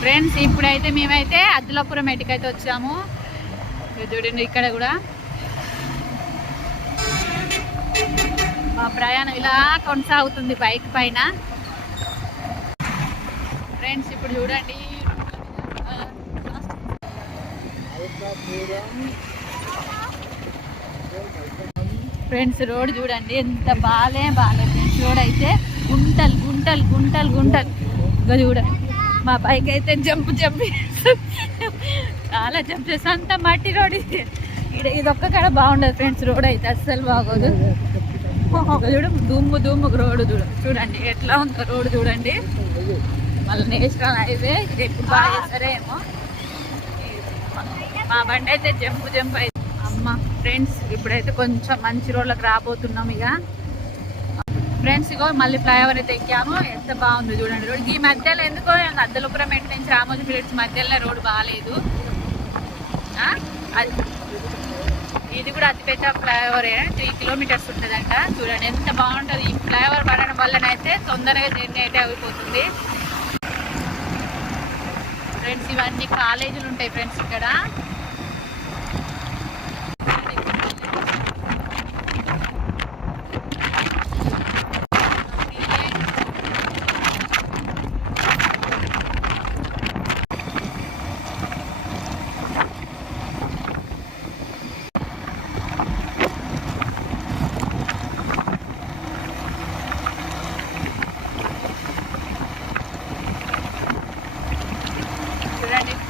Friends ఇప్పుడైతే మేమైతే అద్దులపురం ఎటుకైతే వచ్చాము. చూడండి ఇక్కడ కూడా మా ప్రయాణం ఇలా కొనసాగుతుంది బైక్ పైన. ఫ్రెండ్స్ ఇప్పుడు చూడండి ఫ్రెండ్స్ రోడ్ చూడండి ఎంత బాలే ఫ్రెండ్స్. రోడ్ అయితే గుంటలు గుంటలు గుంటలు గుంటలు. ఇంకా చూడండి మా బైక్ అయితే జంప్ చాలా జంప్ చేస్తా. అంత మట్టి రోడ్ ఇది ఒక్క కాడ బాగుండదు ఫ్రెండ్స్. రోడ్ అయితే అస్సలు బాగోదు. చూడు దుమ్ము రోడ్డు చూడండి ఎట్లా ఉందో రోడ్డు చూడండి. మళ్ళీ నేషనల్ హైవే ఇది ఎప్పుడు బాగా చేస్తారేమో. మా బండి అయితే జంప్ అయితే అమ్మ. ఫ్రెండ్స్ ఇప్పుడైతే కొంచెం మంచి రోడ్లకు రాబోతున్నాం ఇక. ఫ్రెండ్స్ ఇగో మళ్ళీ ఫ్లైఓవర్ అయితే ఎక్కాము. ఎంత బాగుంది చూడండి రోడ్. ఈ మధ్యలో ఎందుకో అద్దలపురం ఎటు నుంచి రామోజీ ఫిలిప్స్ మధ్యలో రోడ్డు బాగాలేదు. ఇది కూడా అతిపెద్ద ఫ్లైఓవర్ 3 కిలోమీటర్స్ ఉంటుందంట. చూడండి ఎంత బాగుంటుంది. ఈ ఫ్లైఓవర్ పడడం వల్లనైతే తొందరగా జర్నీ అయితే అయిపోతుంది. ఫ్రెండ్స్ ఇవన్నీ కాలేజీలు ఉంటాయి ఫ్రెండ్స్ ఇక్కడ.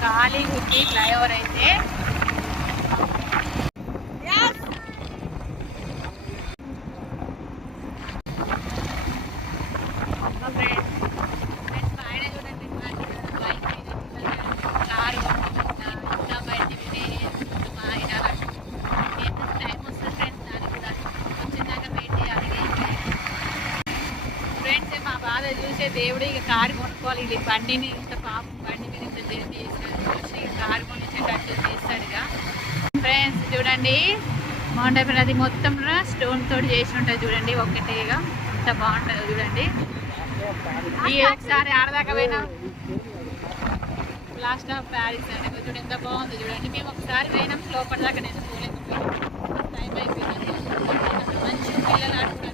ఖాళీ గుట్టి ఫ్లైఓవర్ అయితే ఫ్రెండ్స్ మా బాధ చూసే దేవుడు ఇక కారు కొనుక్కోవాలి. ఇది బండిని ఇంత పాపం బండి మీద ఇంత జర్నీ చేశాడు చూసి కారు కొనిచ్చేటట్టు చేస్తాడు ఇక. ఫ్రెండ్స్ చూడండి మౌంటైన్ అది మొత్తం స్టోన్ తోటి చేసి ఉంటుంది చూడండి ఒక్కటేగా. ఎంత బాగుంటుందో చూడండి. ఈ ఒకసారి ఆడదాకా పోయినా లాస్ట్ ఆఫ్ ప్యారిస్ అంటే చూడండి ఎంత బాగుంది చూడండి. మేము ఒకసారి పోయినాం లోపల దాకా నేను పోలేకపోయినా టైం అయిపోయింది. మంచి పిల్లలు ఆడుకున్నాం.